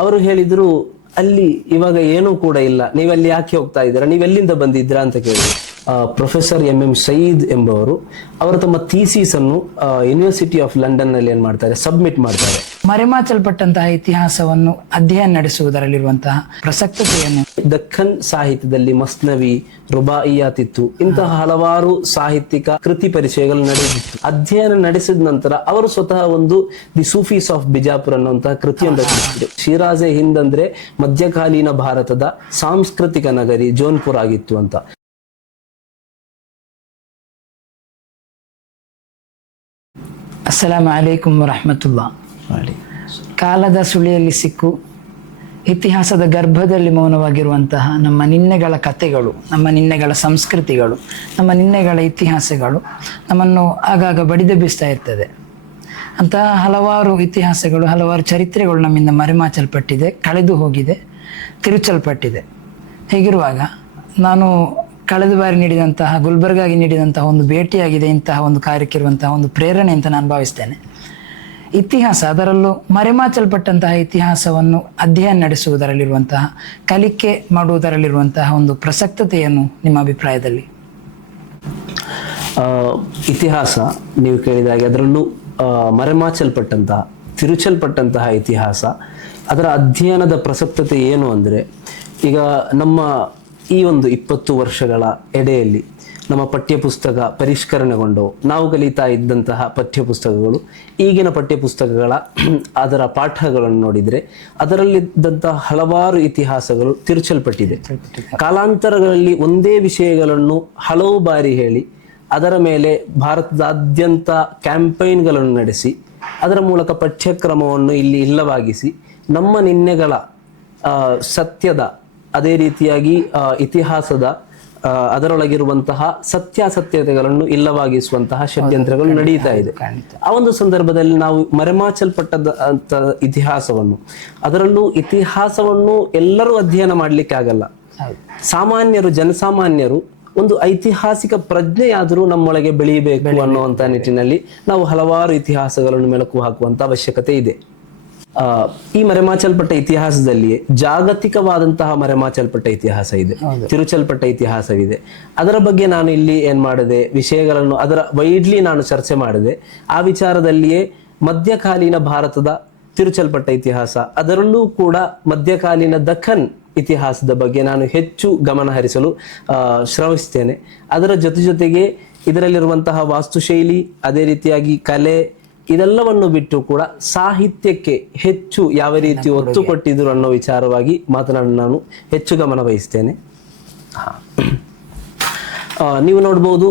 ಅವರು ಹೇಳಿದ್ರು ಅಲ್ಲಿ ಇವಾಗ ಏನೂ ಕೂಡ ಇಲ್ಲ, ನೀವಲ್ಲಿ ಯಾಕೆ ಹೋಗ್ತಾ ಇದ್ದೀರಾ, ನೀವೆಲ್ಲಿಂದ ಬಂದಿದ್ದೀರಾ ಅಂತ ಕೇಳಿದ್ರು. ಪ್ರೊಫೆಸರ್ ಎಂ ಸಯೀದ್ ಎಂಬವರು ಅವರು ತಮ್ಮ ಥೀಸಿಸ್ ಅನ್ನು ಯೂನಿವರ್ಸಿಟಿ ಆಫ್ ಲಂಡನ್ ನಲ್ಲಿ ಏನ್ ಮಾಡ್ತಾರೆ, ಸಬ್ಮಿಟ್ ಮಾಡ್ತಾರೆ. ಮರೆಮಾಚಲ್ಪಟ್ಟಂತಹ ಇತಿಹಾಸವನ್ನು ಅಧ್ಯಯನ ನಡೆಸುವುದರಲ್ಲಿರುವಂತಹ ಪ್ರಸಕ್ತತೆಯನ್ನು, ದಕ್ಕನ್ ಸಾಹಿತ್ಯದಲ್ಲಿ ಮಸ್ನವಿ, ರುಬಾಯಿಯಾತ್ ಇತ್ತು, ಇಂತಹ ಹಲವಾರು ಸಾಹಿತ್ಯಿಕ ಕೃತಿ ಪರಿಚಯಗಳು ನಡೆದಿತ್ತು. ಅಧ್ಯಯನ ನಡೆಸಿದ ನಂತರ ಅವರು ಸ್ವತಃ ಒಂದು ದಿ ಸೂಫೀಸ್ ಆಫ್ ಬಿಜಾಪುರ್ ಅನ್ನುವಂತಹ ಕೃತಿಯನ್ನು ರಚಿಸಿದ್ರು. ಶಿರಾಜೆ ಹಿಂದ್ ಅಂದ್ರೆ ಮಧ್ಯಕಾಲೀನ ಭಾರತದ ಸಾಂಸ್ಕೃತಿಕ ನಗರಿ ಜೋನ್ಪುರ್ ಆಗಿತ್ತು ಅಂತ. ಅಸ್ಸಲಾಮು ಅಲೈಕುಂ ವರಹಮತುಲ್ಲಾ. ಕಾಲದ ಸುಳಿಯಲ್ಲಿ ಸಿಕ್ಕು ಇತಿಹಾಸದ ಗರ್ಭದಲ್ಲಿ ಮೌನವಾಗಿರುವಂತಹ ನಮ್ಮ ನಿನ್ನೆಗಳ ಕಥೆಗಳು, ನಮ್ಮ ನಿನ್ನೆಗಳ ಸಂಸ್ಕೃತಿಗಳು, ನಮ್ಮ ನಿನ್ನೆಗಳ ಇತಿಹಾಸಗಳು ನಮ್ಮನ್ನು ಆಗಾಗ ಬಡಿದೆಬ್ಬಿಸ್ತಾ ಇರ್ತದೆ. ಅಂತಹ ಹಲವಾರು ಇತಿಹಾಸಗಳು, ಹಲವಾರು ಚರಿತ್ರೆಗಳು ನಮ್ಮಿಂದ ಮರೆಮಾಚಲ್ಪಟ್ಟಿದೆ, ಕಳೆದು ಹೋಗಿದೆ, ತಿರುಚಲ್ಪಟ್ಟಿದೆ. ಹೀಗಿರುವಾಗ ನಾನು ಕಳೆದ ಬಾರಿ ನೀಡಿದಂತಹ ಗುಲ್ಬರ್ಗಾಗಿ ನೀಡಿದಂತಹ ಒಂದು ಭೇಟಿಯಾಗಿದೆ ಇಂತಹ ಒಂದು ಕಾರ್ಯಕ್ಕಿರುವಂತಹ ಒಂದು ಪ್ರೇರಣೆ ಅಂತ ನಾನು ಭಾವಿಸ್ತೇನೆ. ಇತಿಹಾಸ, ಅದರಲ್ಲೂ ಮರೆಮಾಚಲ್ಪಟ್ಟಂತಹ ಇತಿಹಾಸವನ್ನು ಅಧ್ಯಯನ ನಡೆಸುವುದರಲ್ಲಿರುವಂತಹ, ಕಲಿಕೆ ಮಾಡುವುದರಲ್ಲಿರುವಂತಹ ಒಂದು ಪ್ರಸಕ್ತತೆಯನ್ನು ನಿಮ್ಮ ಅಭಿಪ್ರಾಯದಲ್ಲಿ? ಇತಿಹಾಸ ನೀವು ಕೇಳಿದಾಗೆ ಅದರಲ್ಲೂ ಮರೆಮಾಚಲ್ಪಟ್ಟಂತಹ, ತಿರುಚಲ್ಪಟ್ಟಂತಹ ಇತಿಹಾಸ, ಅದರ ಅಧ್ಯಯನದ ಪ್ರಸಕ್ತತೆ ಏನು ಅಂದರೆ, ಈಗ ನಮ್ಮ ಈ ಒಂದು 20 ವರ್ಷಗಳ ಎಡೆಯಲ್ಲಿ ನಮ್ಮ ಪಠ್ಯಪುಸ್ತಕ ಪರಿಷ್ಕರಣೆಗೊಂಡು ನಾವು ಕಲಿತಾ ಇದ್ದಂತಹ ಪಠ್ಯಪುಸ್ತಕಗಳು ಈಗಿನ ಪಠ್ಯಪುಸ್ತಕಗಳ ಅದರ ಪಾಠಗಳನ್ನು ನೋಡಿದರೆ ಅದರಲ್ಲಿದ್ದಂತಹ ಹಲವಾರು ಇತಿಹಾಸಗಳು ತಿರುಚಲ್ಪಟ್ಟಿದೆ. ಕಾಲಾಂತರಗಳಲ್ಲಿ ಒಂದೇ ವಿಷಯಗಳನ್ನು ಹಲವು ಬಾರಿ ಹೇಳಿ ಅದರ ಮೇಲೆ ಭಾರತದಾದ್ಯಂತ ಕ್ಯಾಂಪೈನ್ಗಳನ್ನು ನಡೆಸಿ ಅದರ ಮೂಲಕ ಪಠ್ಯಕ್ರಮವನ್ನು ಇಲ್ಲಿ ಇಲ್ಲವಾಗಿಸಿ ನಮ್ಮ ನಿನ್ನೆಗಳ ಸತ್ಯದ, ಅದೇ ರೀತಿಯಾಗಿ ಇತಿಹಾಸದ ಅದರೊಳಗಿರುವಂತಹ ಸತ್ಯಾಸತ್ಯತೆಗಳನ್ನು ಇಲ್ಲವಾಗಿಸುವಂತಹ ಷಡ್ಯಂತ್ರಗಳು ನಡೀತಾ ಇದೆ. ಆ ಒಂದು ಸಂದರ್ಭದಲ್ಲಿ ನಾವು ಮರೆಮಾಚಲ್ಪಟ್ಟದ ಇತಿಹಾಸವನ್ನು, ಅದರಲ್ಲೂ ಇತಿಹಾಸವನ್ನು ಎಲ್ಲರೂ ಅಧ್ಯಯನ ಮಾಡ್ಲಿಕ್ಕೆ ಆಗಲ್ಲ. ಸಾಮಾನ್ಯರು, ಜನಸಾಮಾನ್ಯರು ಒಂದು ಐತಿಹಾಸಿಕ ಪ್ರಜ್ಞೆಯಾದರೂ ನಮ್ಮೊಳಗೆ ಬೆಳೆಯಬೇಕು ಅನ್ನುವಂಥ ನಿಟ್ಟಿನಲ್ಲಿ ನಾವು ಹಲವಾರು ಇತಿಹಾಸಗಳನ್ನು ಮೆಲುಕು ಹಾಕುವಂತ ಅವಶ್ಯಕತೆ ಇದೆ. ಈ ಮರೆಮಾಚಲ್ಪಟ್ಟ ಇತಿಹಾಸದಲ್ಲಿಯೇ ಜಾಗತಿಕವಾದಂತಹ ಮರೆಮಾಚಲ್ಪಟ್ಟ ಇತಿಹಾಸ ಇದೆ, ತಿರುಚಲ್ಪಟ್ಟ ಇತಿಹಾಸವಿದೆ. ಅದರ ಬಗ್ಗೆ ನಾನು ಇಲ್ಲಿ ಏನ್ ಮಾಡಿದೆ, ವಿಷಯಗಳನ್ನು ಅದರ ವೈಡ್ಲಿ ನಾನು ಚರ್ಚೆ ಮಾಡಿದೆ. ಆ ವಿಚಾರದಲ್ಲಿಯೇ ಮಧ್ಯಕಾಲೀನ ಭಾರತದ ತಿರುಚಲ್ಪಟ್ಟ ಇತಿಹಾಸ, ಅದರಲ್ಲೂ ಕೂಡ ಮಧ್ಯಕಾಲೀನ ದಖನ್ ಇತಿಹಾಸದ ಬಗ್ಗೆ ನಾನು ಹೆಚ್ಚು ಗಮನ ಹರಿಸಲು ಶ್ರಮಿಸ್ತೇನೆ. ಅದರ ಜೊತೆಗೆ ಇದರಲ್ಲಿರುವಂತಹ ವಾಸ್ತುಶೈಲಿ, ಅದೇ ರೀತಿಯಾಗಿ ಕಲೆ, ಇದೆಲ್ಲವನ್ನು ಬಿಟ್ಟು ಕೂಡ ಸಾಹಿತ್ಯಕ್ಕೆ ಹೆಚ್ಚು ಯಾವ ರೀತಿ ಒತ್ತು ಕೊಟ್ಟಿದ್ರು ಅನ್ನೋ ವಿಚಾರವಾಗಿ ಮಾತನಾಡಲು ನಾನು ಹೆಚ್ಚು ಗಮನ ವಹಿಸ್ತೇನೆ. ನೀವು ನೋಡ್ಬೋದು,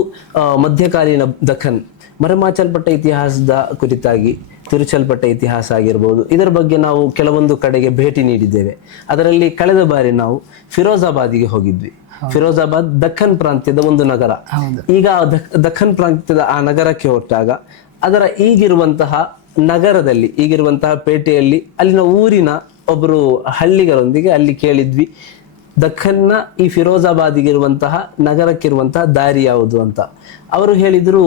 ಮಧ್ಯಕಾಲೀನ ದಖನ್ ಮರೆಮಾಚಲ್ಪಟ್ಟ ಇತಿಹಾಸದ ಕುರಿತಾಗಿ ತಿರುಚಲ್ಪಟ್ಟ ಇತಿಹಾಸ ಆಗಿರ್ಬೋದು, ಇದರ ಬಗ್ಗೆ ನಾವು ಕೆಲವೊಂದು ಕಡೆಗೆ ಭೇಟಿ ನೀಡಿದ್ದೇವೆ. ಅದರಲ್ಲಿ ಕಳೆದ ಬಾರಿ ನಾವು ಫಿರೋಜಾಬಾದಿಗೆ ಹೋಗಿದ್ವಿ. ಫಿರೋಜಾಬಾದ್ ದಖನ್ ಪ್ರಾಂತ್ಯದ ಒಂದು ನಗರ. ಈಗ ದಖನ್ ಪ್ರಾಂತ್ಯದ ಆ ನಗರಕ್ಕೆ ಹೊರಟಾಗ ಅದರ ಈಗಿರುವಂತಹ ನಗರದಲ್ಲಿ, ಈಗಿರುವಂತಹ ಪೇಟೆಯಲ್ಲಿ ಅಲ್ಲಿನ ಊರಿನ ಒಬ್ಬರು ಹಳ್ಳಿಗರೊಂದಿಗೆ ಅಲ್ಲಿ ಕೇಳಿದ್ವಿ, ದಖನ್ನ ಈ ಫಿರೋಜಾಬಾದಿಗಿರುವಂತಹ ನಗರಕ್ಕಿರುವಂತಹ ದಾರಿ ಯಾವುದು ಅಂತ. ಅವರು ಹೇಳಿದ್ರು,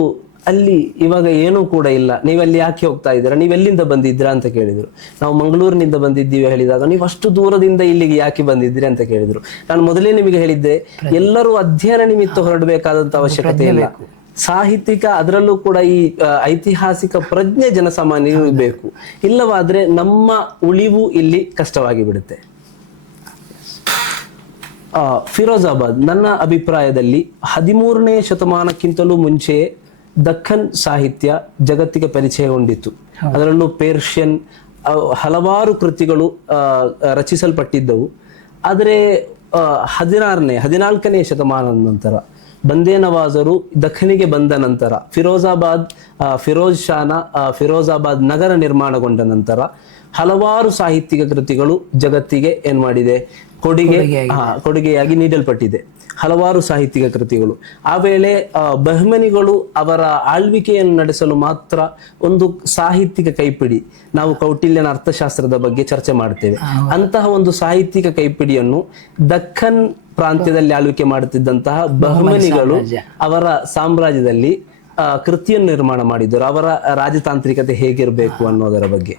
ಅಲ್ಲಿ ಇವಾಗ ಏನೂ ಕೂಡ ಇಲ್ಲ, ನೀವಲ್ಲಿ ಯಾಕೆ ಹೋಗ್ತಾ ಇದ್ದೀರಾ, ನೀವೆಲ್ಲಿಂದ ಬಂದಿದ್ದೀರಾ ಅಂತ ಕೇಳಿದ್ರು. ನಾವು ಮಂಗಳೂರಿನಿಂದ ಬಂದಿದ್ದೀವಿ ಹೇಳಿದಾಗ, ನೀವು ಅಷ್ಟು ದೂರದಿಂದ ಇಲ್ಲಿಗೆ ಯಾಕೆ ಬಂದಿದ್ದೀರಿ ಅಂತ ಕೇಳಿದ್ರು. ನಾನು ಮೊದಲೇ ನಿಮಗೆ ಹೇಳಿದ್ದೆ, ಎಲ್ಲರೂ ಅಧ್ಯಯನ ನಿಮಿತ್ತ ಹೊರಡಬೇಕಾದಂತ ಅವಶ್ಯಕತೆ ಇಲ್ಲ. ಸಾಹಿತ್ಯಿಕ, ಅದರಲ್ಲೂ ಕೂಡ ಈ ಐತಿಹಾಸಿಕ ಪ್ರಜ್ಞೆ ಜನಸಾಮಾನ್ಯರು ಬೇಕು. ಇಲ್ಲವಾದ್ರೆ ನಮ್ಮ ಉಳಿವು ಇಲ್ಲಿ ಕಷ್ಟವಾಗಿ ಬಿಡುತ್ತೆ. ಫಿರೋಜಾಬಾದ್ ನನ್ನ ಅಭಿಪ್ರಾಯದಲ್ಲಿ 13ನೇ ಶತಮಾನಕ್ಕಿಂತಲೂ ಮುಂಚೆಯೇ ದಖನ್ ಸಾಹಿತ್ಯ ಜಗತ್ತಿಗೆ ಪರಿಚಯಗೊಂಡಿತ್ತು. ಅದರಲ್ಲೂ ಪೇರ್ಷಿಯನ್ ಹಲವಾರು ಕೃತಿಗಳು ರಚಿಸಲ್ಪಟ್ಟಿದ್ದವು. ಆದರೆ 14ನೇ ಶತಮಾನದ ನಂತರ ಬಂದೇ ನವಾಜರು ದಖನಿಗೆ ಬಂದ ನಂತರ, ಫಿರೋಜ್ ಶಾನ ಫಿರೋಜಾಬಾದ್ ನಗರ ನಿರ್ಮಾಣಗೊಂಡ ನಂತರ ಹಲವಾರು ಸಾಹಿತ್ಯಿಕ ಕೃತಿಗಳು ಜಗತ್ತಿಗೆ ಏನ್ ಮಾಡಿದೆ, ಕೊಡುಗೆಯಾಗಿ ನೀಡಲ್ಪಟ್ಟಿದೆ. ಹಲವಾರು ಸಾಹಿತ್ಯಿಕ ಕೃತಿಗಳು. ಆ ವೇಳೆ ಬಹ್ಮನಿಗಳು ಅವರ ಆಳ್ವಿಕೆಯನ್ನು ನಡೆಸಲು ಮಾತ್ರ ಒಂದು ಸಾಹಿತ್ಯಿಕ ಕೈಪಿಡಿ, ನಾವು ಕೌಟಿಲ್ಯನ ಅರ್ಥಶಾಸ್ತ್ರದ ಬಗ್ಗೆ ಚರ್ಚೆ ಮಾಡ್ತೇವೆ, ಅಂತಹ ಒಂದು ಸಾಹಿತ್ಯಿಕ ಕೈಪಿಡಿಯನ್ನು ದಖನ್ ಪ್ರಾಂತ್ಯದಲ್ಲಿ ಆಳ್ವಿಕೆ ಮಾಡುತ್ತಿದ್ದಂತಹ ಬಹ್ಮನಿಗಳು ಅವರ ಸಾಮ್ರಾಜ್ಯದಲ್ಲಿ ಕೃತಿಯನ್ನು ನಿರ್ಮಾಣ ಮಾಡಿದ್ದರು. ಅವರ ರಾಜತಾಂತ್ರಿಕತೆ ಹೇಗಿರಬೇಕು ಅನ್ನೋದರ ಬಗ್ಗೆ.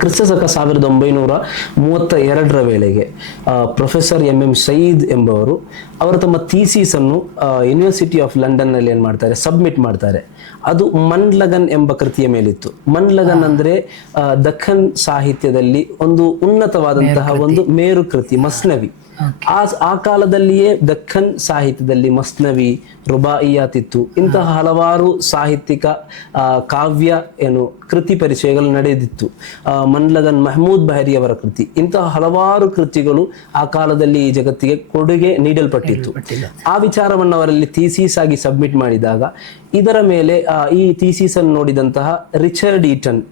ಕ್ರಿಸ್ತಶಕ 1932 ವೇಳೆಗೆ ಪ್ರೊಫೆಸರ್ ಎಂ ಸಯೀದ್ ಎಂಬವರು ಅವರು ತಮ್ಮ ಥೀಸಿಸ್ ಅನ್ನು ಯೂನಿವರ್ಸಿಟಿ ಆಫ್ ಲಂಡನ್ ನಲ್ಲಿ ಏನ್ ಮಾಡ್ತಾರೆ, ಸಬ್ಮಿಟ್ ಮಾಡ್ತಾರೆ. ಅದು ಮನ್ ಲಗನ್ ಎಂಬ ಕೃತಿಯ ಮೇಲಿತ್ತು. ಮನ್ ಲಗನ್ ಅಂದ್ರೆ ದಖನ್ ಸಾಹಿತ್ಯದಲ್ಲಿ ಒಂದು ಉನ್ನತವಾದಂತಹ ಒಂದು ಮೇರು ಕೃತಿ, ಮಸ್ನವಿ. ಆ ಕಾಲದಲ್ಲಿಯೇ ದಖನ್ ಸಾಹಿತ್ಯದಲ್ಲಿ ಮಸ್ನವಿ, ರುಬಾಯಿಯಾತ್ ಇತ್ತು. ಇಂತಹ ಹಲವಾರು ಸಾಹಿತ್ಯಿಕ ಕಾವ್ಯ ಕೃತಿ ಪರಿಚಯಗಳು ನಡೆದಿತ್ತು. ಮನ್ಲಗನ್ ಮಹಮೂದ್ ಬಹರಿ ಅವರ ಕೃತಿ, ಇಂತಹ ಹಲವಾರು ಕೃತಿಗಳು ಆ ಕಾಲದಲ್ಲಿ ಈ ಜಗತ್ತಿಗೆ ಕೊಡುಗೆ ನೀಡಲ್ಪಟ್ಟಿತ್ತು. ಆ ವಿಚಾರವನ್ನು ಅವರಲ್ಲಿ ಥೀಸಿಸ್ ಆಗಿ ಸಬ್ಮಿಟ್ ಮಾಡಿದಾಗ ಇದರ ಮೇಲೆ ಈ ಥೀಸಿಸ್ ಅನ್ನು ನೋಡಿದಂತಹ ರಿಚರ್ಡ್ ಈಟನ್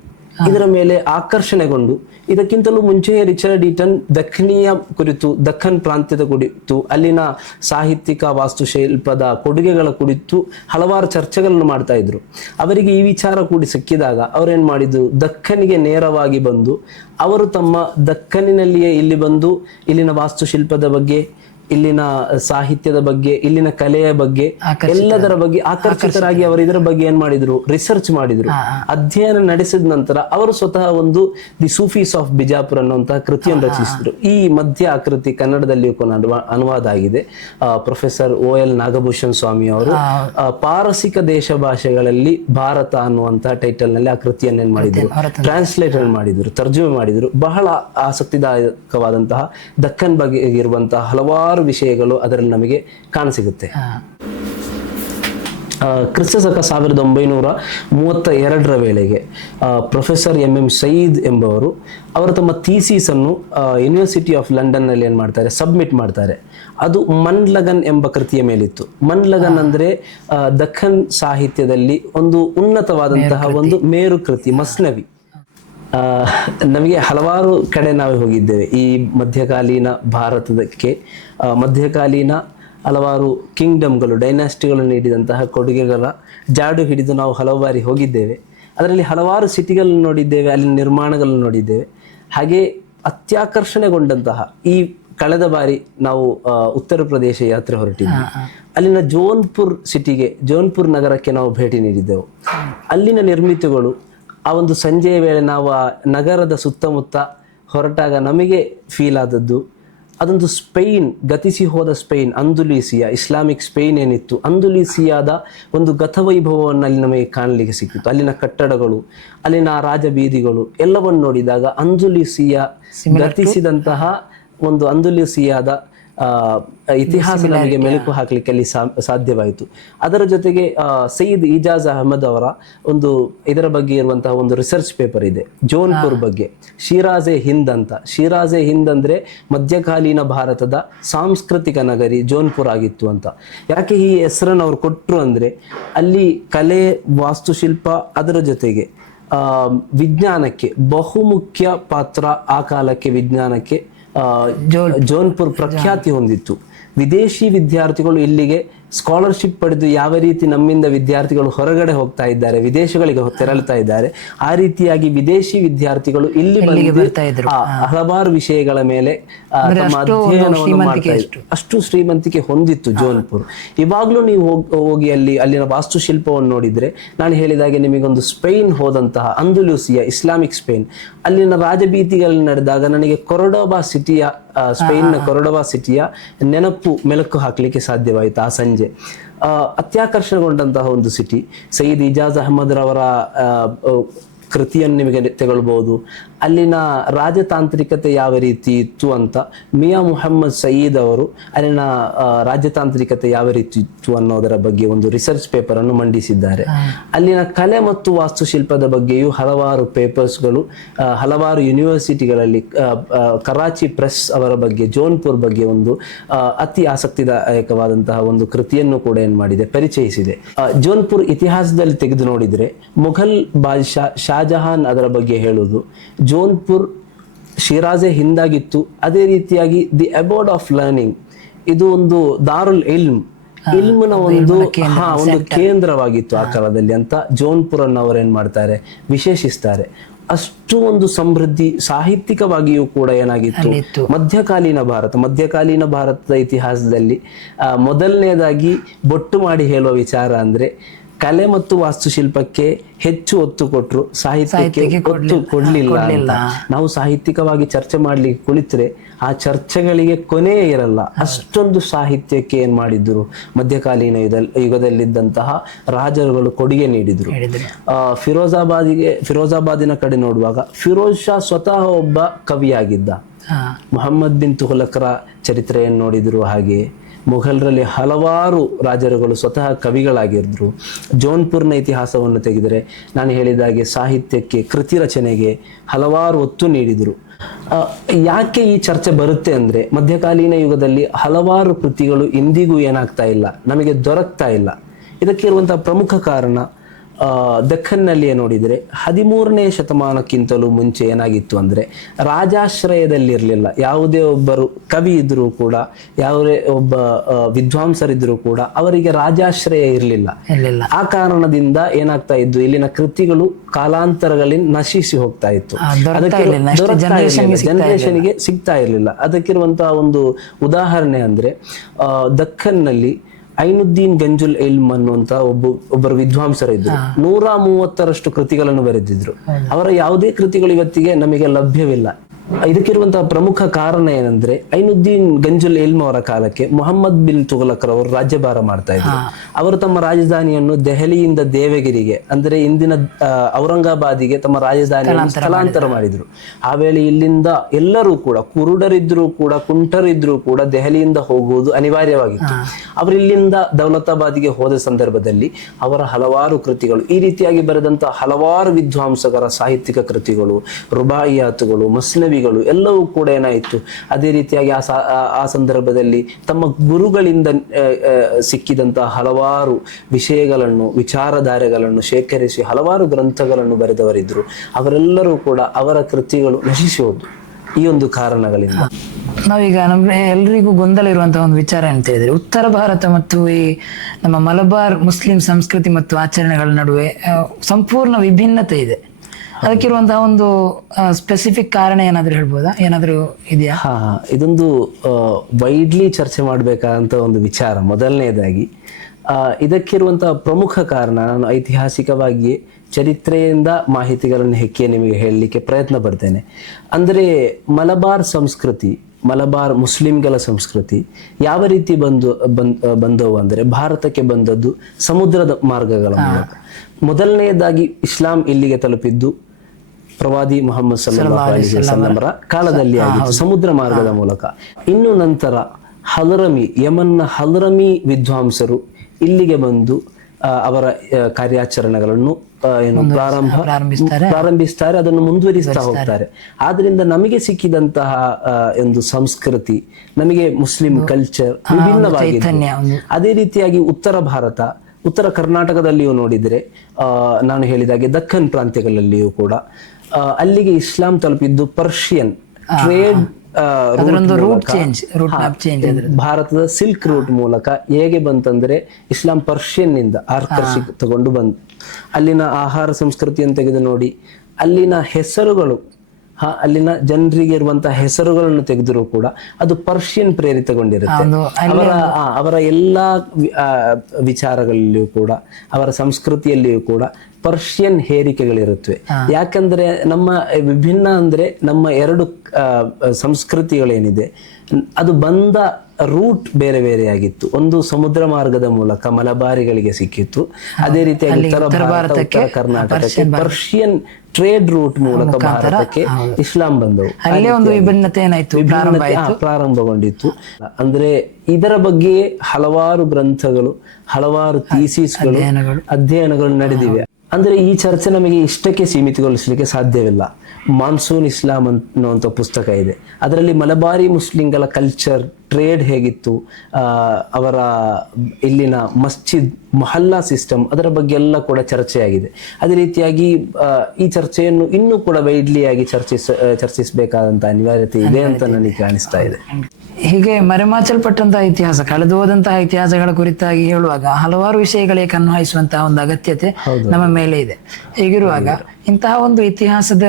ಇದರ ಮೇಲೆ ಆಕರ್ಷಣೆಗೊಂಡು, ಇದಕ್ಕಿಂತಲೂ ಮುಂಚೆಯೇ ರಿಚರ್ಡ್ ಈಟನ್ ದಖನಿಯ ಕುರಿತು, ದಖನ್ ಪ್ರಾಂತ್ಯದ ಕುರಿತು, ಅಲ್ಲಿನ ಸಾಹಿತ್ಯಿಕ ವಾಸ್ತುಶಿಲ್ಪದ ಕೊಡುಗೆಗಳ ಕುರಿತು ಹಲವಾರು ಚರ್ಚೆಗಳನ್ನು ಮಾಡ್ತಾ ಇದ್ರು. ಅವರಿಗೆ ಈ ವಿಚಾರ ಕೂಡಿ ಸಿಕ್ಕಿದಾಗ ಅವರೇನ್ ಮಾಡಿದ್ರು, ದಖನಿಗೆ ನೇರವಾಗಿ ಬಂದು ಅವರು ತಮ್ಮ ದಖನಿನಲ್ಲಿಯೇ ಇಲ್ಲಿ ಬಂದು ಇಲ್ಲಿನ ವಾಸ್ತುಶಿಲ್ಪದ ಬಗ್ಗೆ, ಇಲ್ಲಿನ ಸಾಹಿತ್ಯದ ಬಗ್ಗೆ, ಇಲ್ಲಿನ ಕಲೆಯ ಬಗ್ಗೆ, ಎಲ್ಲದರ ಬಗ್ಗೆ ಆಕರ್ಷಿತರಾಗಿ ಅವರು ಇದರ ಬಗ್ಗೆ ಏನ್ ಮಾಡಿದ್ರು, ರಿಸರ್ಚ್ ಮಾಡಿದ್ರು. ಅಧ್ಯಯನ ನಡೆಸಿದ ನಂತರ ಅವರು ಸ್ವತಃ ಒಂದು ದಿ ಸೂಫೀಸ್ ಆಫ್ ಬಿಜಾಪುರ್ ಅನ್ನುವಂತಹ ಕೃತಿಯನ್ನು ರಚಿಸಿದ್ರು. ಈ ಮಧ್ಯ ಆಕೃತಿ ಕನ್ನಡದಲ್ಲಿಯೂ ಅನುವಾದ ಆಗಿದೆ. ಪ್ರೊಫೆಸರ್ OL ನಾಗಭೂಷಣ್ ಸ್ವಾಮಿ ಅವರು ಪಾರಸಿಕ ದೇಶ ಭಾಷೆಗಳಲ್ಲಿ ಭಾರತ ಅನ್ನುವಂತಹ ಟೈಟಲ್ ನಲ್ಲಿ ಆ ಕೃತಿಯನ್ನು ಏನ್ ಮಾಡಿದ್ರು, ಟ್ರಾನ್ಸ್ಲೇಟ್ ಮಾಡಿದ್ರು, ತರ್ಜುಮೆ ಮಾಡಿದ್ರು. ಬಹಳ ಆಸಕ್ತಿದಾಯಕವಾದಂತಹ ದಕ್ಕನ್ ಬಗ್ಗೆ ಇರುವಂತಹ ಹಲವಾರು ವಿಷಯಗಳು ಅದರಲ್ಲಿ ನಮಗೆ ಕಾಣಸಿಗುತ್ತೆ. ಕ್ರಿಸ್ತಶಕ 1932 ವೇಳೆಗೆ ಪ್ರೊಫೆಸರ್ ಎಂ ಸಯೀದ್ ಎಂಬವರು ಅವರು ತಮ್ಮ ಥೀಸಿಸ್ ಅನ್ನು ಯೂನಿವರ್ಸಿಟಿ ಆಫ್ ಲಂಡನ್ ನಲ್ಲಿ ಏನ್ ಮಾಡ್ತಾರೆ, ಸಬ್ಮಿಟ್ ಮಾಡ್ತಾರೆ. ಅದು ಮನ್ ಲಗನ್ ಎಂಬ ಕೃತಿಯ ಮೇಲಿತ್ತು. ಮನ್ ಲಗನ್ ಅಂದ್ರೆ ದಖನ್ ಸಾಹಿತ್ಯದಲ್ಲಿ ಒಂದು ಉನ್ನತವಾದಂತಹ ಒಂದು ಮೇರು ಕೃತಿ, ಮಸ್ನವಿ. ನಮಗೆ ಹಲವಾರು ಕಡೆ ನಾವು ಹೋಗಿದ್ದೇವೆ ಈ ಮಧ್ಯಕಾಲೀನ ಭಾರತದಕ್ಕೆ. ಮಧ್ಯಕಾಲೀನ ಹಲವಾರು ಕಿಂಗ್ಡಮ್ಗಳು, ಡೈನಾಸ್ಟಿಗಳು ನೀಡಿದಂತಹ ಕೊಡುಗೆಗಳ ಜಾಡು ಹಿಡಿದು ನಾವು ಹಲವು ಬಾರಿ ಹೋಗಿದ್ದೇವೆ. ಅದರಲ್ಲಿ ಹಲವಾರು ಸಿಟಿಗಳನ್ನು ನೋಡಿದ್ದೇವೆ, ಅಲ್ಲಿನ ನಿರ್ಮಾಣಗಳನ್ನು ನೋಡಿದ್ದೇವೆ. ಹಾಗೆ ಅತ್ಯಾಕರ್ಷಣೆಗೊಂಡಂತಹ ಈ ಕಳೆದ ಬಾರಿ ನಾವು ಉತ್ತರ ಪ್ರದೇಶ ಯಾತ್ರೆ ಹೊರಟಿದ್ವಿ. ಅಲ್ಲಿನ ಜೋನ್ಪುರ್ ನಗರಕ್ಕೆ ನಾವು ಭೇಟಿ ನೀಡಿದ್ದೆವು. ಅಲ್ಲಿನ ನಿರ್ಮಿತಿಗಳು, ಆ ಒಂದು ಸಂಜೆಯ ವೇಳೆ ನಾವು ಆ ನಗರದ ಸುತ್ತಮುತ್ತ ಹೊರಟಾಗ ನಮಗೆ ಫೀಲ್ ಆದದ್ದು, ಅದೊಂದು ಸ್ಪೇನ್, ಗತಿಸಿ ಹೋದ ಸ್ಪೇನ್, ಅಂದುಲೀಸಿಯಾ, ಇಸ್ಲಾಮಿಕ್ ಸ್ಪೇನ್ ಏನಿತ್ತು, ಅಂದುಲೀಸಿಯಾದ ಒಂದು ಗತವೈಭವವನ್ನು ಅಲ್ಲಿ ನಮಗೆ ಕಾಣಲಿಕ್ಕೆ ಸಿಕ್ಕಿತ್ತು. ಅಲ್ಲಿನ ಕಟ್ಟಡಗಳು, ಅಲ್ಲಿನ ರಾಜಬೀದಿಗಳು ಎಲ್ಲವನ್ನು ನೋಡಿದಾಗ ಅಂದುಲೀಸಿಯಾ ಗತಿಸಿದಂತಹ ಒಂದು ಅಂದುಲೀಸಿಯಾದ ಇತಿಹಾಸ ನಮಗೆ ಮೆಲುಕು ಹಾಕಲಿಕ್ಕೆ ಅಲ್ಲಿ ಸಾಧ್ಯವಾಯಿತು. ಅದರ ಜೊತೆಗೆ ಸಯ್ಯದ್ ಇಜಾಜ್ ಅಹಮದ್ ಅವರ ಒಂದು ಇದರ ಬಗ್ಗೆ ಇರುವಂತಹ ಒಂದು ರಿಸರ್ಚ್ ಪೇಪರ್ ಇದೆ ಜೋನ್ಪುರ್ ಬಗ್ಗೆ, ಶಿರಾಜೆ ಹಿಂದ್ ಅಂತ. ಶಿರಾಜೆ ಹಿಂದ್ ಅಂದ್ರೆ ಮಧ್ಯಕಾಲೀನ ಭಾರತದ ಸಾಂಸ್ಕೃತಿಕ ನಗರಿ ಜೋನ್ಪುರ್ ಆಗಿತ್ತು ಅಂತ. ಯಾಕೆ ಈ ಹೆಸರನ್ನು ಅವ್ರು ಕೊಟ್ರು ಅಂದ್ರೆ ಅಲ್ಲಿ ಕಲೆ, ವಾಸ್ತುಶಿಲ್ಪ, ಅದರ ಜೊತೆಗೆ ವಿಜ್ಞಾನಕ್ಕೆ ಬಹುಮುಖ್ಯ ಪಾತ್ರ ಆ ಕಾಲಕ್ಕೆ ವಿಜ್ಞಾನಕ್ಕೆ ಜೋನ್ಪುರ್ ಪ್ರಖ್ಯಾತಿ ಹೊಂದಿತ್ತು. ವಿದೇಶಿ ವಿದ್ಯಾರ್ಥಿಗಳು ಇಲ್ಲಿಗೆ ಸ್ಕಾಲರ್ಶಿಪ್ ಪಡೆದು ಯಾವ ರೀತಿ ನಮ್ಮಿಂದ ವಿದ್ಯಾರ್ಥಿಗಳು ಹೊರಗಡೆ ಹೋಗ್ತಾ ಇದ್ದಾರೆ, ವಿದೇಶಗಳಿಗೆ ತೆರಳುತ್ತಾ ಇದ್ದಾರೆ, ಆ ರೀತಿಯಾಗಿ ವಿದೇಶಿ ವಿದ್ಯಾರ್ಥಿಗಳು ಇಲ್ಲಿ ಹಲವಾರು ವಿಷಯಗಳ ಮೇಲೆ ತಮ್ಮ ಅಧ್ಯಯನವನ್ನು ಮಾಡ್ತಾ ಇದ್ರು. ಅಷ್ಟು ಶ್ರೀಮಂತಿಕೆ ಹೊಂದಿತ್ತು ಜೋನ್ಪುರ್. ಇವಾಗ್ಲೂ ನೀವು ಹೋಗಿ ಅಲ್ಲಿನ ವಾಸ್ತುಶಿಲ್ಪವನ್ನು ನೋಡಿದ್ರೆ, ನಾನು ಹೇಳಿದಾಗೆ ನಿಮಗೊಂದು ಸ್ಪೇನ್ ಹೋದಂತಹ ಅಂದುಲೂಸಿಯಾ, ಇಸ್ಲಾಮಿಕ್ ಸ್ಪೇನ್, ಅಲ್ಲಿನ ರಾಜಬೀದಿಗಳಲ್ಲಿ ನಡೆದಾಗ ನನಗೆ ಕೊರಡೋಬಾ ಸಿಟಿಯ, ಸ್ಪೇನ್ನ ಕೊರಡೋಬಾ ಸಿಟಿಯ ನೆನಪು ಮೆಲುಕು ಹಾಕ್ಲಿಕ್ಕೆ ಸಾಧ್ಯವಾಯಿತು ಆ ಸಂಜೆ. ಅತ್ಯಾಕರ್ಷಣೆಗೊಂಡಂತಹ ಒಂದು ಸಿಟಿ. ಸಯ್ಯದ್ ಇಜಾಜ್ ಅಹಮದ್ ರವರ ಕೃತಿಯನ್ನು ನಿಮಗೆ ತಗೊಳ್ಬಹುದು. ಅಲ್ಲಿನ ರಾಜತಾಂತ್ರಿಕತೆ ಯಾವ ರೀತಿ ಇತ್ತು ಅಂತ ಮಿಯಾ ಮುಹಮ್ಮದ್ ಸಯೀದ್ ಅವರು ಅಲ್ಲಿನ ರಾಜತಾಂತ್ರಿಕತೆ ಯಾವ ರೀತಿ ಇತ್ತು ಅನ್ನೋದರ ಬಗ್ಗೆ ಒಂದು ರಿಸರ್ಚ್ ಪೇಪರ್ ಅನ್ನು ಮಂಡಿಸಿದ್ದಾರೆ. ಅಲ್ಲಿನ ಕಲೆ ಮತ್ತು ವಾಸ್ತುಶಿಲ್ಪದ ಬಗ್ಗೆಯೂ ಹಲವಾರು ಪೇಪರ್ಸ್ಗಳು ಹಲವಾರು ಯೂನಿವರ್ಸಿಟಿಗಳಲ್ಲಿ, ಕರಾಚಿ ಪ್ರೆಸ್ ಅವರ ಬಗ್ಗೆ, ಜೋನ್ಪುರ್ ಬಗ್ಗೆ ಒಂದು ಅತಿ ಆಸಕ್ತಿದಾಯಕವಾದಂತಹ ಒಂದು ಕೃತಿಯನ್ನು ಕೂಡ ಏನ್ ಮಾಡಿದೆ, ಪರಿಚಯಿಸಿದೆ. ಜೋನ್ಪುರ್ ಇತಿಹಾಸದಲ್ಲಿ ತೆಗೆದು ನೋಡಿದ್ರೆ ಮುಘಲ್ ಬಾದ್ಶಾ ಶಾಜಹಾನ್ ಅದರ ಬಗ್ಗೆ ಹೇಳುವುದು, ಜೋನ್ಪುರ್ ಶಿರಾಜೆ ಹಿಂದಾಗಿತ್ತು. ಅದೇ ರೀತಿಯಾಗಿ ದಿ ಅಬೋರ್ಡ್ ಆಫ್ ಲರ್ನಿಂಗ್, ಇದು ಒಂದು ದಾರುಲ್ ಇಲ್ಮ್ನ ಒಂದು ಕೇಂದ್ರವಾಗಿತ್ತು ಆ ಕಾಲದಲ್ಲಿ ಅಂತ ಜೋನ್ಪುರ್ ಅನ್ನು ಅವರೇನ್ ಮಾಡ್ತಾರೆ, ವಿಶೇಷಿಸ್ತಾರೆ. ಅಷ್ಟು ಒಂದು ಸಮೃದ್ಧಿ ಸಾಹಿತ್ಯಿಕವಾಗಿಯೂ ಕೂಡ ಏನಾಗಿತ್ತು ಮಧ್ಯಕಾಲೀನ ಭಾರತದ ಇತಿಹಾಸದಲ್ಲಿ ಮೊದಲನೇದಾಗಿ ಬೊಟ್ಟು ಮಾಡಿ ಹೇಳುವ ವಿಚಾರ ಅಂದ್ರೆ ಕಲೆ ಮತ್ತು ವಾಸ್ತುಶಿಲ್ಪಕ್ಕೆ ಹೆಚ್ಚು ಒತ್ತು ಕೊಟ್ಟರು, ಸಾಹಿತ್ಯಕ್ಕೆ ಒತ್ತು ಕೊಡ್ಲಿಲ್ಲ ಅಂತ. ನಾವು ಸಾಹಿತ್ಯಿಕವಾಗಿ ಚರ್ಚೆ ಮಾಡ್ಲಿಕ್ಕೆ ಕುಳಿತರೆ ಆ ಚರ್ಚೆಗಳಿಗೆ ಕೊನೆಯೇ ಇರಲ್ಲ. ಅಷ್ಟೊಂದು ಸಾಹಿತ್ಯಕ್ಕೆ ಏನ್ ಮಾಡಿದ್ರು ಮಧ್ಯಕಾಲೀನ ಯುಗದಲ್ಲಿದ್ದಂತಹ ರಾಜರುಗಳು ಕೊಡುಗೆ ನೀಡಿದ್ರು. ಫಿರೋಜಾಬಾದಿನ ಕಡೆ ನೋಡುವಾಗ ಫಿರೋಜ್ ಶಾ ಸ್ವತಃ ಒಬ್ಬ ಕವಿಯಾಗಿದ್ದ. ಮೊಹಮ್ಮದ್ ಬಿನ್ ತುಘಲಕರ ಚರಿತ್ರೆಯನ್ನು ನೋಡಿದ್ರು ಹಾಗೆ. ಮುಘಲರಲ್ಲಿ ಹಲವಾರು ರಾಜರುಗಳು ಸ್ವತಃ ಕವಿಗಳಾಗಿದ್ರು. ಜೌನ್ಪುರ್ನ ಇತಿಹಾಸವನ್ನು ತೆಗೆದರೆ ನಾನು ಹೇಳಿದ ಹಾಗೆ ಸಾಹಿತ್ಯಕ್ಕೆ, ಕೃತಿ ರಚನೆಗೆ ಹಲವಾರು ಒತ್ತು ನೀಡಿದರು. ಯಾಕೆ ಈ ಚರ್ಚೆ ಬರುತ್ತೆ ಅಂದ್ರೆ, ಮಧ್ಯಕಾಲೀನ ಯುಗದಲ್ಲಿ ಹಲವಾರು ಕೃತಿಗಳು ಇಂದಿಗೂ ಏನಾಗ್ತಾ ಇಲ್ಲ, ನಮಗೆ ದೊರಕ್ತಾ ಇಲ್ಲ. ಇದಕ್ಕೆ ಇರುವಂತಹ ಪ್ರಮುಖ ಕಾರಣ ದಖ್ಖನ್ನಲ್ಲಿಯೇ ನೋಡಿದರೆ 13ನೇ ಶತಮಾನಕ್ಕಿಂತಲೂ ಮುಂಚೆ ಏನಾಗಿತ್ತು ಅಂದ್ರೆ, ರಾಜಾಶ್ರಯದಲ್ಲಿರಲಿಲ್ಲ. ಯಾವುದೇ ಒಬ್ಬರು ಕವಿ ಇದ್ರೂ ಕೂಡ, ಯಾವುದೇ ಒಬ್ಬ ವಿದ್ವಾಂಸರಿದ್ರೂ ಕೂಡ ಅವರಿಗೆ ರಾಜಾಶ್ರಯ ಇರಲಿಲ್ಲ. ಆ ಕಾರಣದಿಂದ ಏನಾಗ್ತಾ ಇದ್ದು, ಇಲ್ಲಿನ ಕೃತಿಗಳು ಕಾಲಾಂತರಗಳಲ್ಲಿ ನಶಿಸಿ ಹೋಗ್ತಾ ಇತ್ತು. ಜನರೇಷನ್ಗೆ ಸಿಗ್ತಾ ಇರಲಿಲ್ಲ. ಅದಕ್ಕಿರುವಂತಹ ಒಂದು ಉದಾಹರಣೆ ಅಂದ್ರೆ, ದಖ್ಖನ್ನಲ್ಲಿ ಐನುದ್ದೀನ್ ಗಂಜುಲ್ ಇಲ್ಮ್ ಅನ್ನುವಂತ ಒಬ್ಬರು ವಿದ್ವಾಂಸರಿದ್ರು. 130ರಷ್ಟು ಕೃತಿಗಳನ್ನು ಬರೆದಿದ್ರು. ಅವರ ಯಾವುದೇ ಕೃತಿಗಳು ಇವತ್ತಿಗೆ ನಮಗೆ ಲಭ್ಯವಿಲ್ಲ. ಇದಕ್ಕಿರುವಂತಹ ಪ್ರಮುಖ ಕಾರಣ ಏನಂದ್ರೆ, ಐನುದ್ದೀನ್ ಗಂಜುಲ್ ಇಲ್ಮ್ ಅವರ ಕಾಲಕ್ಕೆ ಮೊಹಮ್ಮದ್ ಬಿನ್ ತುಘಲಕರ್ ಅವರು ರಾಜ್ಯಭಾರ ಮಾಡ್ತಾ ಇದ್ರು. ಅವರು ತಮ್ಮ ರಾಜಧಾನಿಯನ್ನು ದೆಹಲಿಯಿಂದ ದೇವಗಿರಿಗೆ, ಅಂದ್ರೆ ಇಂದಿನ ಔರಂಗಾಬಾದಿಗೆ ತಮ್ಮ ರಾಜಧಾನಿಯನ್ನು ಸ್ಥಳಾಂತರ ಮಾಡಿದ್ರು. ಆ ವೇಳೆ ಇಲ್ಲಿಂದ ಎಲ್ಲರೂ ಕೂಡ, ಕುರುಡರಿದ್ರು ಕೂಡ, ಕುಂಟರಿದ್ರು ಕೂಡ ದೆಹಲಿಯಿಂದ ಹೋಗುವುದು ಅನಿವಾರ್ಯವಾಗಿತ್ತು. ಅವರು ಇಲ್ಲಿಂದ ದೌಲತಾಬಾದಿಗೆ ಹೋದ ಸಂದರ್ಭದಲ್ಲಿ ಅವರ ಹಲವಾರು ಕೃತಿಗಳು, ಈ ರೀತಿಯಾಗಿ ಬರೆದಂತಹ ಹಲವಾರು ವಿದ್ವಾಂಸಕರ ಸಾಹಿತ್ಯಿಕ ಕೃತಿಗಳು, ರುಬಾಯಿಯಾತುಗಳು, ಮಸ್ನವಿ ಎಲ್ಲವೂ ಕೂಡ ಏನಾಯಿತು, ಅದೇ ರೀತಿಯಾಗಿ ಆ ಸಂದರ್ಭದಲ್ಲಿ ತಮ್ಮ ಗುರುಗಳಿಂದ ಸಿಕ್ಕಿದಂತಹ ಹಲವಾರು ವಿಷಯಗಳನ್ನು, ವಿಚಾರಧಾರೆಗಳನ್ನು ಶೇಖರಿಸಿ ಹಲವಾರು ಗ್ರಂಥಗಳನ್ನು ಬರೆದವರಿದ್ರು. ಅವರೆಲ್ಲರೂ ಕೂಡ ಅವರ ಕೃತಿಗಳು ನಶಿಸಿ ಹೋದ್ರು ಈ ಒಂದು ಕಾರಣಗಳಿಂದ. ನಾವೀಗ ನಮ್ಗೆ ಎಲ್ರಿಗೂ ಗೊಂದಲ ಇರುವಂತಹ ಒಂದು ವಿಚಾರ ಅಂತ ಹೇಳಿದ್ರೆ, ಉತ್ತರ ಭಾರತ ಮತ್ತು ಈ ನಮ್ಮ ಮಲಬಾರ್ ಮುಸ್ಲಿಂ ಸಂಸ್ಕೃತಿ ಮತ್ತು ಆಚರಣೆಗಳ ನಡುವೆ ಸಂಪೂರ್ಣ ವಿಭಿನ್ನತೆ ಇದೆ. ಅದಕ್ಕಿರುವಂತಹ ಒಂದು ಸ್ಪೆಸಿಫಿಕ್ ಕಾರಣ ಏನಾದ್ರು ಹೇಳ್ಬೋದಾ, ಏನಾದ್ರು ಇದೆಯಾ? ಇದೊಂದು ವೈಡ್ಲಿ ಚರ್ಚೆ ಮಾಡಬೇಕಾದಂತ ಒಂದು ವಿಚಾರ. ಮೊದಲನೇದಾಗಿ ಇದಕ್ಕಿರುವಂತಹ ಪ್ರಮುಖ ಕಾರಣ, ನಾನು ಐತಿಹಾಸಿಕವಾಗಿ ಚರಿತ್ರೆಯಿಂದ ಮಾಹಿತಿಗಳನ್ನು ಹೆಕ್ಕಿ ನಿಮಗೆ ಹೇಳಲಿಕ್ಕೆ ಪ್ರಯತ್ನ ಪಡ್ತೇನೆ. ಅಂದರೆ ಮಲಬಾರ್ ಸಂಸ್ಕೃತಿ, ಮಲಬಾರ್ ಮುಸ್ಲಿಂಗಳ ಸಂಸ್ಕೃತಿ ಯಾವ ರೀತಿ ಬಂದವು ಅಂದರೆ, ಭಾರತಕ್ಕೆ ಬಂದದ್ದು ಸಮುದ್ರದ ಮಾರ್ಗಗಳ ಮೂಲಕ. ಮೊದಲನೆಯದಾಗಿ ಇಸ್ಲಾಂ ಇಲ್ಲಿಗೆ ತಲುಪಿದ್ದು ಪ್ರವಾದಿ ಮುಹಮ್ಮದ್ ಸಲ್ಲಲ್ಲಾಹು ಅಲೈಹಿ ವಸಲ್ಲಮರ ಕಾಲದಲ್ಲಿ ಆಗಿತ್ತು, ಸಮುದ್ರ ಮಾರ್ಗದ ಮೂಲಕ. ಇನ್ನು ನಂತರ ಹಲರಮಿ, ಯಮನ್ನ ಹಲರಮಿ ವಿದ್ವಾಂಸರು ಇಲ್ಲಿಗೆ ಬಂದು ಅವರ ಕಾರ್ಯಾಚರಣೆಗಳನ್ನು ಪ್ರಾರಂಭಿಸ್ತಾರೆ, ಅದನ್ನು ಮುಂದುವರಿಸ್ತಾ ಹೋಗ್ತಾರೆ. ಆದ್ರಿಂದ ನಮಗೆ ಸಿಕ್ಕಿದಂತಹ ಒಂದು ಸಂಸ್ಕೃತಿ, ನಮಗೆ ಮುಸ್ಲಿಂ ಕಲ್ಚರ್ ವಿಭಿನ್ನವಾಗಿದೆ. ಅದೇ ರೀತಿಯಾಗಿ ಉತ್ತರ ಭಾರತ, ಉತ್ತರ ಕರ್ನಾಟಕದಲ್ಲಿಯೂ ನೋಡಿದರೆ, ನಾನು ಹೇಳಿದಾಗೆ ದಕ್ಕನ್ ಪ್ರಾಂತ್ಯಗಳಲ್ಲಿಯೂ ಕೂಡ ಅಲ್ಲಿಗೆ ಇಸ್ಲಾಂ ತಲುಪಿದ್ದು ಪರ್ಷಿಯನ್ ಟ್ರೇಡ್ ಭಾರತದ ಸಿಲ್ಕ್ ರೂಟ್ ಮೂಲಕ. ಹೇಗೆ ಬಂತಂದ್ರೆ, ಇಸ್ಲಾಂ ಪರ್ಷಿಯನ್ ನಿಂದ ಆಕರ್ಷಿತ ತಗೊಂಡು ಬಂದು ಅಲ್ಲಿನ ಆಹಾರ ಸಂಸ್ಕೃತಿಯನ್ನು ತೆಗೆದು ನೋಡಿ, ಅಲ್ಲಿನ ಹೆಸರುಗಳು, ಅಲ್ಲಿನ ಜನರಿಗೆ ಇರುವಂತಹ ಹೆಸರುಗಳನ್ನು ತೆಗೆದರೂ ಕೂಡ ಅದು ಪರ್ಷಿಯನ್ ಪ್ರೇರಿತಗೊಂಡಿರುತ್ತೆ. ಅವರ ಎಲ್ಲಾ ವಿಚಾರಗಳಲ್ಲಿಯೂ ಕೂಡ, ಅವರ ಸಂಸ್ಕೃತಿಯಲ್ಲಿಯೂ ಕೂಡ ಪರ್ಷಿಯನ್ ಹೇರಿಕೆಗಳಿರುತ್ತವೆ. ಯಾಕಂದ್ರೆ ನಮ್ಮ ವಿಭಿನ್ನ ಅಂದ್ರೆ, ನಮ್ಮ ಎರಡು ಸಂಸ್ಕೃತಿಗಳೇನಿದೆ ಅದು ಬಂದ ರೂಟ್ ಬೇರೆ ಬೇರೆಯಾಗಿತ್ತು. ಒಂದು ಸಮುದ್ರ ಮಾರ್ಗದ ಮೂಲಕ ಮಲಬಾರಿಗಳಿಗೆ ಸಿಕ್ಕಿತ್ತು. ಅದೇ ರೀತಿಯಾಗಿ ಉತ್ತರ ಭಾರತ, ಉತ್ತರ ಕರ್ನಾಟಕಕ್ಕೆ ಪರ್ಷಿಯನ್ ಟ್ರೇಡ್ ರೂಟ್ ಮೂಲಕ ಭಾರತಕ್ಕೆ ಇಸ್ಲಾಂ ಬಂದವು. ಒಂದು ವಿಭಿನ್ನತೆ ಪ್ರಾರಂಭಗೊಂಡಿತ್ತು. ಅಂದ್ರೆ ಇದರ ಬಗ್ಗೆ ಹಲವಾರು ಗ್ರಂಥಗಳು, ಹಲವಾರು ಥೀಸಿಸ್ಗಳು, ಅಧ್ಯಯನಗಳು ನಡೆದಿವೆ. ಅಂದ್ರೆ ಈ ಚರ್ಚೆ ನಮಗೆ ಇಷ್ಟಕ್ಕೆ ಸೀಮಿತಗೊಳಿಸಲಿಕ್ಕೆ ಸಾಧ್ಯವಿಲ್ಲ. ಮಾನ್ಸೂನ್ ಇಸ್ಲಾಂ ಅನ್ನುವಂಥ ಪುಸ್ತಕ ಇದೆ. ಅದರಲ್ಲಿ ಮಲಬಾರಿ ಮುಸ್ಲಿಂಗಳ ಕಲ್ಚರ್, ಟ್ರೇಡ್ ಹೇಗಿತ್ತು, ಅವರ ಇಲ್ಲಿನ ಮಸ್ಜಿದ್, ಮೊಹಲ್ಲಾ ಸಿಸ್ಟಮ್, ಅದರ ಬಗ್ಗೆ ಎಲ್ಲ ಕೂಡ ಚರ್ಚೆಯಾಗಿದೆ. ಅದೇ ರೀತಿಯಾಗಿ ಈ ಚರ್ಚೆಯನ್ನು ಇನ್ನೂ ಕೂಡ ವೈಡ್ಲಿಯಾಗಿ ಚರ್ಚಿಸಬೇಕಾದಂತ ಅನಿವಾರ್ಯತೆ ಇದೆ ಅಂತ ನನಗೆ ಕಾಣಿಸ್ತಾ ಇದೆ. ಹೀಗೆ ಮರೆಮಾಚಲ್ಪಟ್ಟಂತಹ ಇತಿಹಾಸ, ಕಳೆದು ಹೋದಂತಹ ಇತಿಹಾಸಗಳ ಕುರಿತಾಗಿ ಹೇಳುವಾಗ ಹಲವಾರು ವಿಷಯಗಳಿಗೆ ಕನ್ಹಾಯಿಸುವಂತಹ ಒಂದು ಅಗತ್ಯತೆ ನಮ್ಮ ಮೇಲೆ ಇದೆ. ಹೀಗಿರುವಾಗ ಇಂತಹ ಒಂದು ಇತಿಹಾಸದ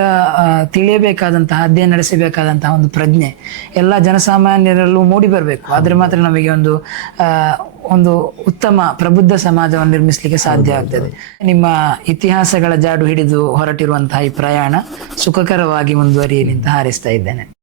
ತಿಳಿಯಬೇಕಾದಂತಹ, ಅಧ್ಯಯನ ನಡೆಸಬೇಕಾದಂತಹ ಒಂದು ಪ್ರಜ್ಞೆ ಎಲ್ಲ ಜನಸಾಮಾನ್ಯರಲ್ಲೂ ಮೂಡಿ ಬರಬೇಕು. ಆದ್ರೆ ಮಾತ್ರ ನಮಗೆ ಒಂದು ಒಂದು ಉತ್ತಮ ಪ್ರಬುದ್ಧ ಸಮಾಜವನ್ನು ನಿರ್ಮಿಸಲಿಕ್ಕೆ ಸಾಧ್ಯ ಆಗ್ತದೆ. ನಿಮ್ಮ ಇತಿಹಾಸಗಳ ಜಾಡು ಹಿಡಿದು ಹೊರಟಿರುವಂತಹ ಈ ಪ್ರಯಾಣ ಸುಖಕರವಾಗಿ ಮುಂದುವರಿಯಲಿ ಅಂತ ಹಾರೈಸ್ತಾ ಇದ್ದೇನೆ.